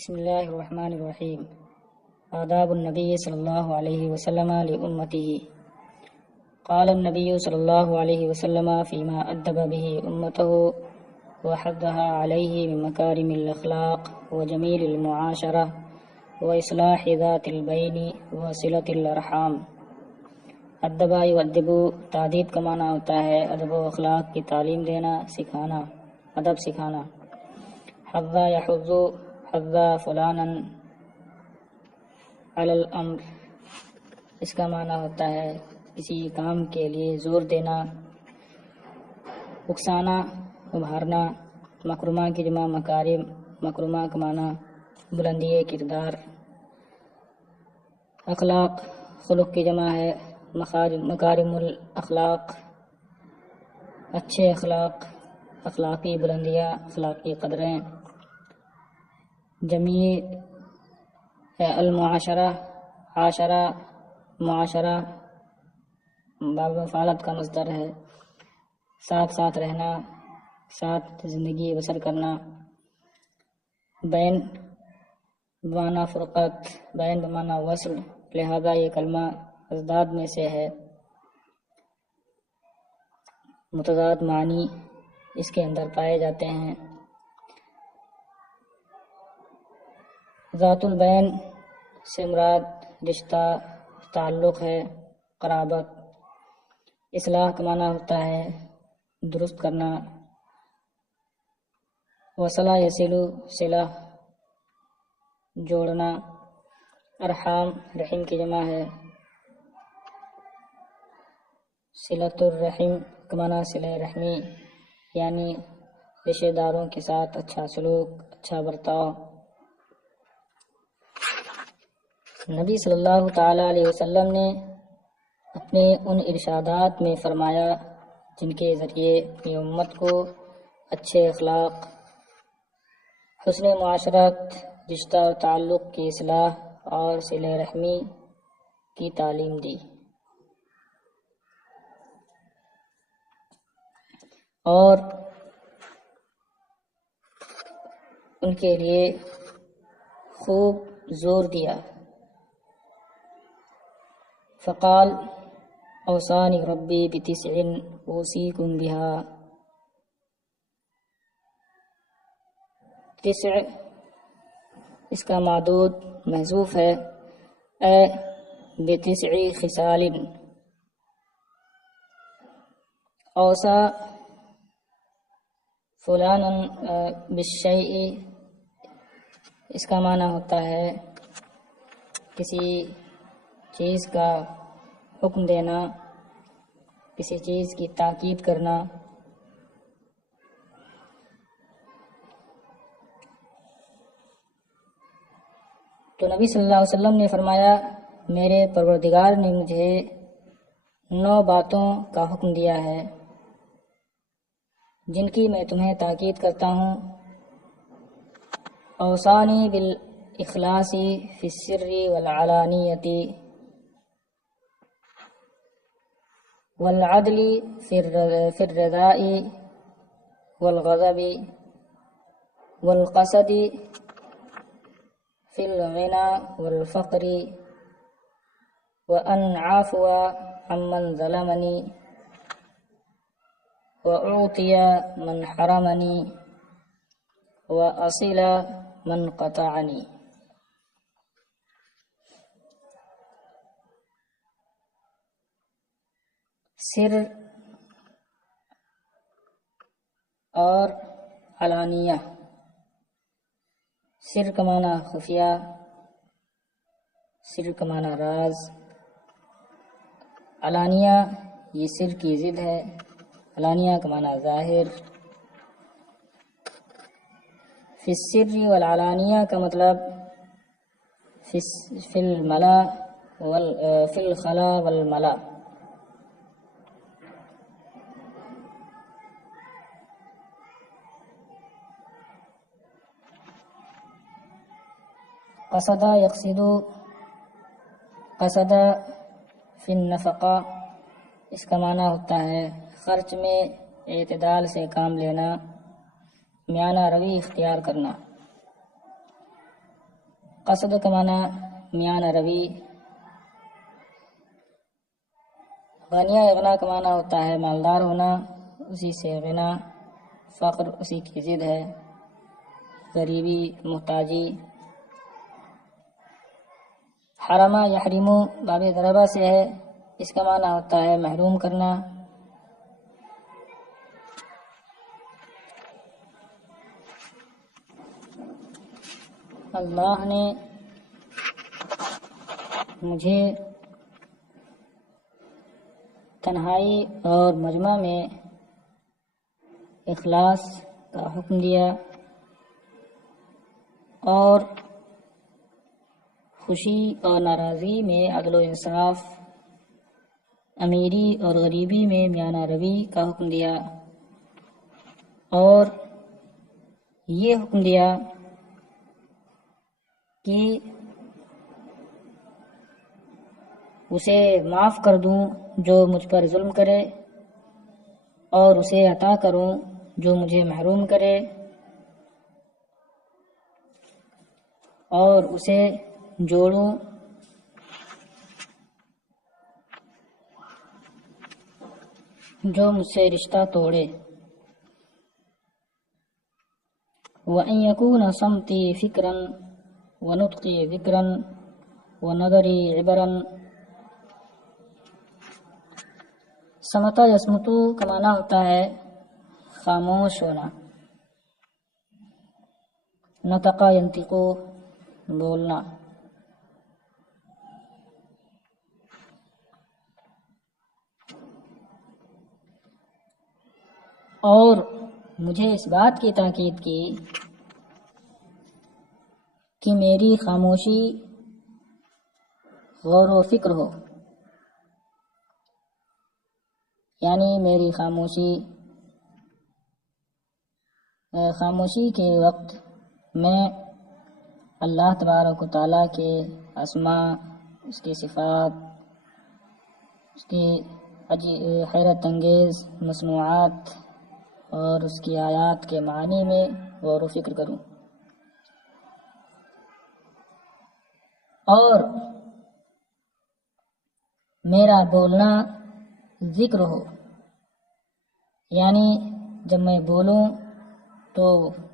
بسم اللہ الرحمن الرحیم۔ آداب النبی صلی اللہ علیہ وسلم لأمته۔ قال النبی صلی اللہ علیہ وسلم فيما أدب به أمته وحثها عليه من مكارم الأخلاق وجميل المعاشرة وإصلاح ذات البين وصلة الأرحام۔ ادب یؤدب، تادیب کا معنی ہوتا ہے ادب و اخلاق کی تعلیم دینا، سکھانا، ادب سکھانا۔ حض یحض، حض فلانا علی الامر، اس کا معنی ہوتا ہے کسی کام کے لیے زور دینا، اکسانا، ابھارنا۔ مکرمہ کی جمع مکارم، مکرمہ کا معنی بلندی کردار۔ اخلاق، خلق کی جمع ہے مکارم الاخلاق، اچھے اخلاق، اخلاقی بلندیاں، اخلاقی قدریں۔ جمیل المعاشرہ، عاشرہ، معاشرہ باب مفعولت کا مصدر ہے، ساتھ ساتھ رہنا، ساتھ زندگی بسر کرنا۔ بین بمعنی فرقت، بین بمعنی وصل، لہذا یہ کلمہ ازداد میں سے ہے، متضاد معنی اس کے اندر پائے جاتے ہیں۔ ذات البین سے مراد رشتہ، تعلق ہے، قرابت۔ اصلاح کا معنی ہوتا ہے درست کرنا۔ وصلہ یصل، صلہ جوڑنا۔ ارحام، رحم کی جمع ہے، صلۃ الرحم کا معنی صلہ رحمی، یعنی رشتہ داروں کے ساتھ اچھا سلوک، اچھا برتاؤ۔ نبی صلی اللہ تعالیٰ علیہ وسلم نے اپنے ان ارشادات میں فرمایا جن کے ذریعے اپنی امت کو اچھے اخلاق، حسن معاشرت، رشتہ اور تعلق کی اصلاح اور صلہ رحمی کی تعلیم دی، اور ان کے لیے خوب زور دیا۔ فقال اوصانی ربی بتسع اوصیکم بها۔ تسع اس کا معدود محذوف ہے، اے بتسع خصال۔ اوصا فلانا بالشیء، اس کا معنی ہوتا ہے کسی چیز کا حکم دینا، کسی چیز کی تاکید کرنا۔ تو نبی صلی اللہ علیہ وسلم نے فرمایا میرے پروردگار نے مجھے 9 باتوں کا حکم دیا ہے جن کی میں تمہیں تاکید کرتا ہوں۔ اوصانی بالاخلاص فی السر والعلانیۃ والعدل فی الرضاء والغضب والقصد فی الغنى والفقر وأن أعفو عمن ظلمني وأعطي من حرمني وأصل من قطعني۔ سر اور علانیہ، سر کا معنی خفیہ، سر کا معنی راز۔ علانیہ یہ سر کی ضد ہے، علانیہ کا معنی ظاہر۔ فی السر والعلانیہ کا مطلب فی الملا فی الخلا والملا۔ قصد یقصد، قصد فی النفقہ، اس کا معنی ہوتا ہے خرچ میں اعتدال سے کام لینا، میانہ روی اختیار کرنا۔ قصد کا معنی میانہ روی، غنیہ اغنا کا معنی ہوتا ہے مالدار ہونا، اسی سے غنا، فقر اسی کی ضد ہے، غریبی محتاجی۔ حرمہ یحرمو باب ضربہ سے ہے، اس کا معنی ہوتا ہے محروم کرنا۔ اللہ نے مجھے تنہائی اور مجمع میں اخلاص کا حکم دیا اور خوشی اور ناراضی میں عدل و انصاف، امیری اور غریبی میں میانہ روی کا حکم دیا، اور یہ حکم دیا کہ اسے معاف کر دوں جو مجھ پر ظلم کرے، اور اسے عطا کروں جو مجھے محروم کرے، اور اسے جوڑوں جو مجھ سے رشتہ توڑے۔ وَأَن يَكُونَ صَمْتِي فِكْرًا وَنُطْقِي ذِكْرًا وَنَظَرِي عِبْرًا۔ سمتا یسمتو کا معنی ہوتا ہے خاموش ہونا، نطقا ینطقو بولنا۔ اور مجھے اس بات کی تاکید کی کہ میری خاموشی غور و فکر ہو، یعنی میری خاموشی کے وقت میں اللہ تبارک و تعالیٰ کے اسماء، اس کی صفات، اس کی حیرت انگیز مصنوعات اور اس کی آیات کے معنی میں غور و فکر کروں، اور میرا بولنا ذکر ہو، یعنی جب میں بولوں تو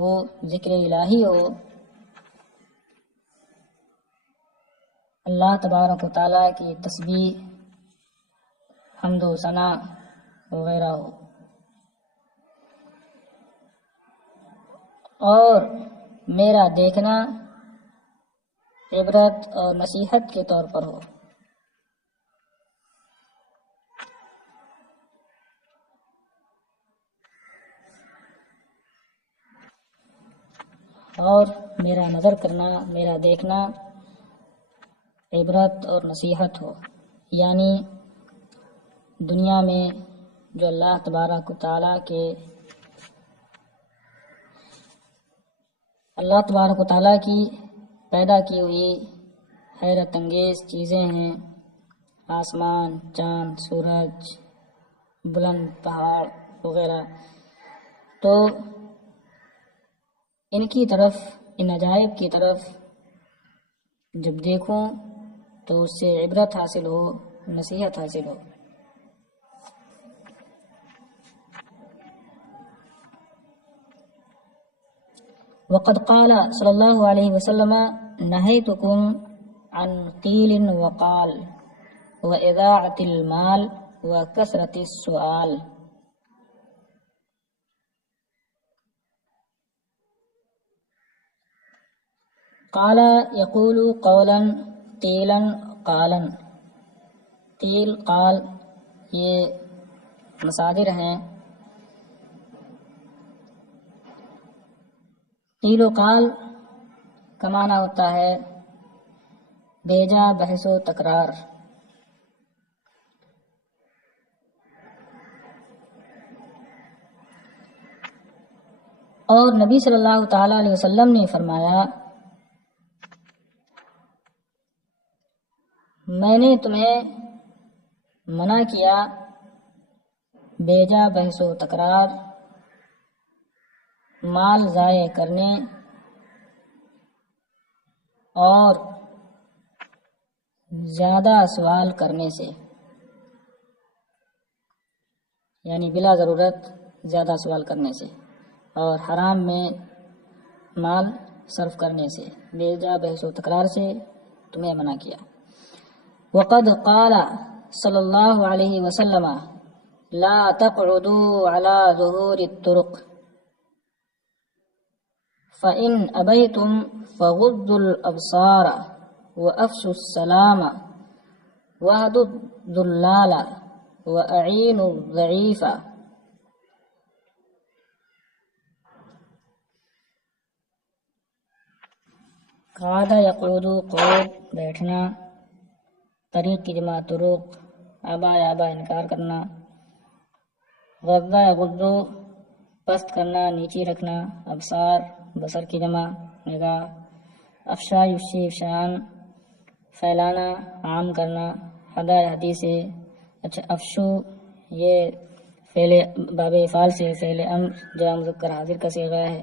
وہ ذکر الہی ہو، اللہ تبارک و تعالیٰ کی تسبیح، حمد و ثنا وغیرہ ہو، اور میرا دیکھنا عبرت اور نصیحت کے طور پر ہو۔ اور میرا نظر کرنا، میرا دیکھنا عبرت اور نصیحت ہو، یعنی دنیا میں جو اللہ تبارک و تعالیٰ کی پیدا کی ہوئی حیرت انگیز چیزیں ہیں، آسمان، چاند، سورج، بلند پہاڑ وغیرہ، تو ان کی طرف، ان عجائب کی طرف جب دیکھوں تو اس سے عبرت حاصل ہو، نصیحت حاصل ہو۔ وقد قال صلی اللہ علیہ وسلم نہیتکم عن قیل وقال واضاعۃ المال وکثرۃ السؤال۔ قال یقول قولا قیلا قالا، قیل قال یہ مصادر ہیں۔ قیل و قال کا معنی ہوتا ہے بیجا بحث و تکرار، اور نبی صلی اللہ تعالی علیہ وسلم نے فرمایا میں نے تمہیں منع کیا بیجا بحث و تکرار، مال ضائع کرنے اور زیادہ سوال کرنے سے، یعنی بلا ضرورت زیادہ سوال کرنے سے، اور حرام میں مال صرف کرنے سے، بے جا بحث و تکرار سے تمہیں منع کیا۔ وقد قال صلی اللہ علیہ وسلم لا تقعدوا على ظهور الطرق فإن أبيتم فغضوا الأبصار وأفشوا السلام واهدوا الضلال وأعينوا الضعيف۔ قعد يقعد قعود بیٹھنا، طریق کی جمع طرق، آبا آبا انکار کرنا، غضا غضو پست کرنا نیچی رکھنا، ابصار بصر کی جمع نگاہ، افشا یفشی افشان پھیلانا عام کرنا، حدا حدیث سے، اچھا افشو یہ فعل باب افعال سے فعل امر جمع مذکر حاضر کا صیغہ ہے،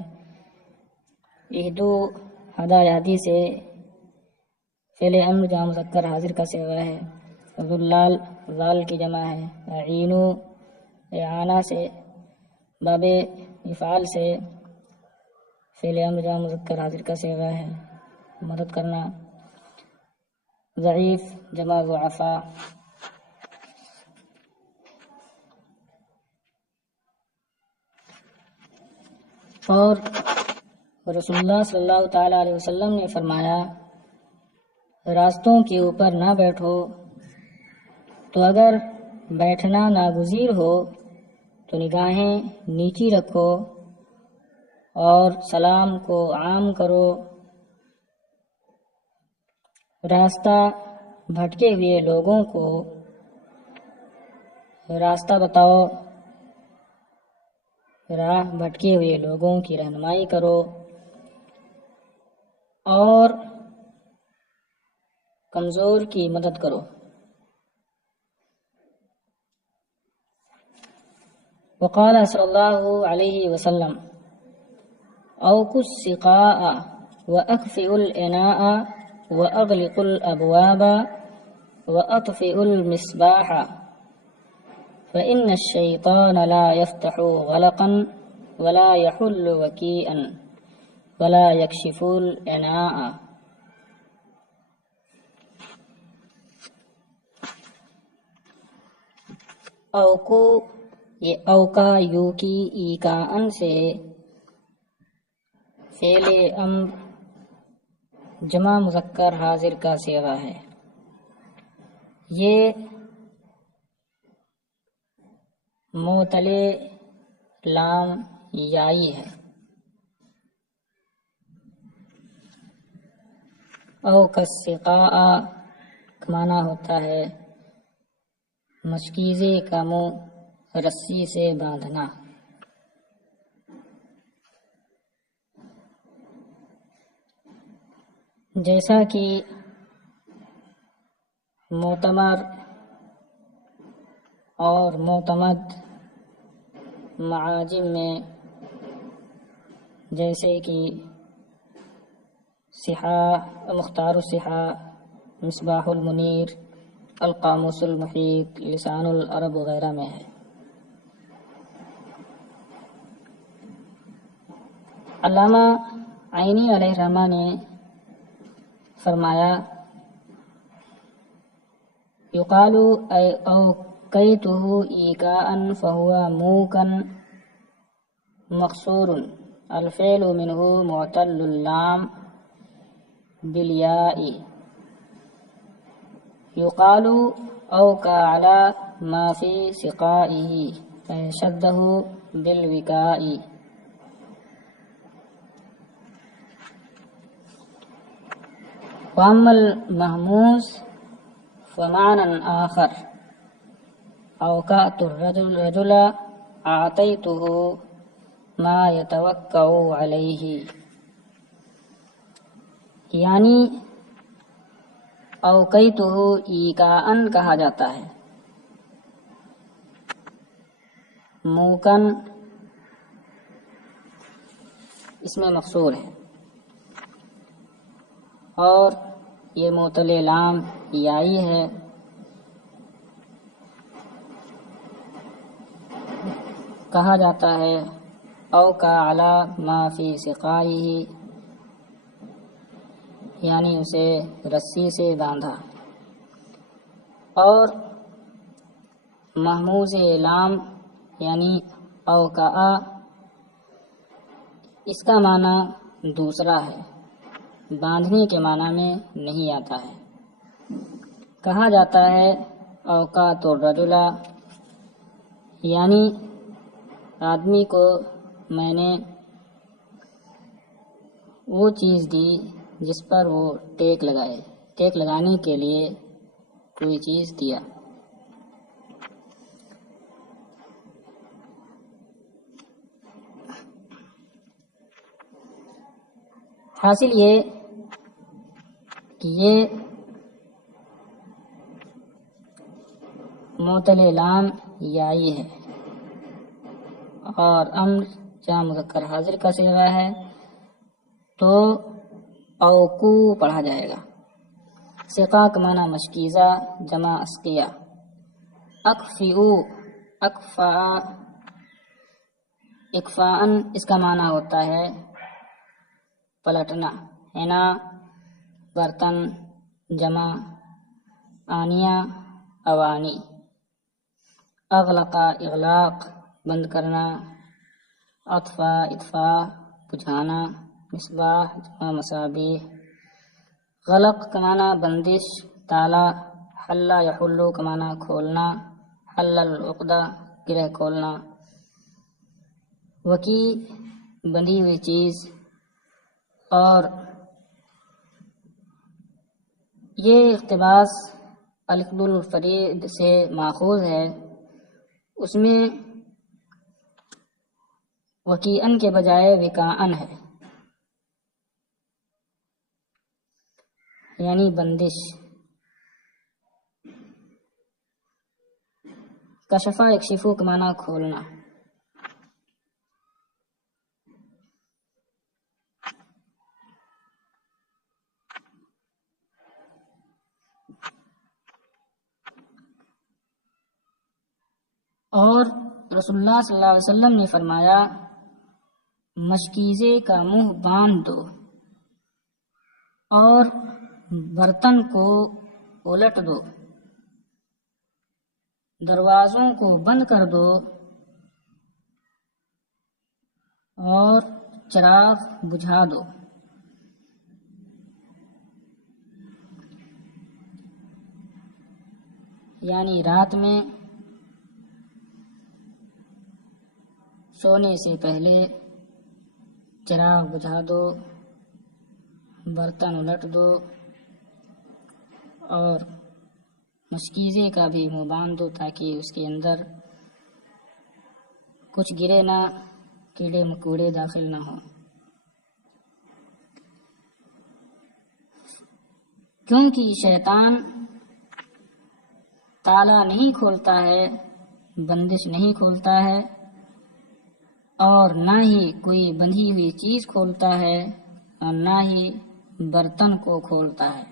اہدو حدا حدیث سے فعل امر جمع مذکر حاضر کا صیغہ ہے، ذلال ذال کی جمع ہے، اعینو اعانہ سے باب افعال سے فعل امر جمع مذکر حاضر کا صیغہ ہے، مدد کرنا، ضعیف جمع ضعفا۔ اور رسول اللہ صلی اللہ تعالی علیہ وسلم نے فرمایا راستوں کے اوپر نہ بیٹھو، تو اگر بیٹھنا ناگزیر ہو تو نگاہیں نیچی رکھو اور سلام کو عام کرو، راستہ بھٹکے ہوئے لوگوں کو راستہ بتاؤ، راہ بھٹکے ہوئے لوگوں کی رہنمائی کرو، اور کمزور کی مدد کرو۔ وقال صلی اللہ علیہ وسلم اوقوا السقاء واکفئوا الاناء واغلقوا الابواب واطفئوا المصباح فإن الشيطان لا يفتح غلقا ولا يحل وكيئا ولا يكشف الاناء۔ اوقو یہ اوقا یو کی ای کا ان سے فعل امر جمع مذکر حاضر کا صیغہ ہے، یہ معتلے لام یائی ہے۔ او کالسقاء معنی ہوتا ہے مشکیزے کا منہ رسی سے باندھنا۔ جیسا کہ معتمر اور معتمد معاجم میں جیسے کہ صحاح مختار الصحاح، مصباح المنیر، القاموس المحیط، لسان العرب وغیرہ میں ہے۔ علامہ عینی علیہ الرحمہ نے فرمایا یقال اوقیتہ ایکاء فہو موکن مقصور، الفعل منہ معتل اللام بالیاء، یقال اوقع علی ما فی سقائہ شدہ بالوکاء۔ واما المہموس فمعنى آخر اوقعت الرجل اعطیتہ ما یتوقع علیہ، یعنی اوقیتہ ایکاءن کہا جاتا ہے، موکن اس میں مقصور ہے، اور یہ معطل لام یائی ہے. کہا جاتا ہے او کا علی ما فی سقائہ، یعنی اسے رسی سے باندھا. اور محموز لام یعنی او کا اس کا معنی دوسرا ہے، باندھنے کے معنی میں نہیں آتا ہے. کہا جاتا ہے اوقات الرجل، یعنی آدمی کو میں نے وہ چیز دی جس پر وہ ٹیک لگائے، ٹیک لگانے کے لیے کوئی چیز دیا. حاصل یہ کہ یہ معطل لام یائی ہے اور امر جمع مذکر حاضر کا صیغہ ہے تو اوقو پڑھا جائے گا. سقا کا معنی مشکیزہ جمع اسقیہ. اکفئو اکفا اکفاءن اس کا معنی ہوتا ہے پلٹنا. اینا برتن جمع آنیہ اوانی. اغلقا اغلاق بند کرنا. اطفا اطفاء بجھانا. مصباح جمع مصابیح. غلق کا معنی بندش تالا. حلا یحلو کا معنی کھولنا. حل العقدہ گرہ کھولنا. وکی بندھی ہوئی چیز. اور یہ اقتباس القد الفرید سے ماخوذ ہے. اس میں وکیعن کے بجائے وکاعن ہے، یعنی بندش. کشفا یکشفو کا معنی کھولنا. اور رسول اللہ صلی اللہ علیہ وسلم نے فرمایا مشکیزے کا منہ باندھ دو اور برتن کو الٹ دو، دروازوں کو بند کر دو اور چراغ بجھا دو. یعنی رات میں سونے سے پہلے چراغ بجھا دو، برتن الٹ دو اور مشکیزے کا بھی منہ باندھ دو تاکہ اس کے اندر کچھ گرے نہ، کیڑے مکوڑے داخل نہ ہوں. کیونکہ شیطان تالا نہیں کھولتا ہے، بندش نہیں کھولتا ہے اور نہ ہی کوئی بندھی ہوئی چیز کھولتا ہے اور نہ ہی برتن کو کھولتا ہے.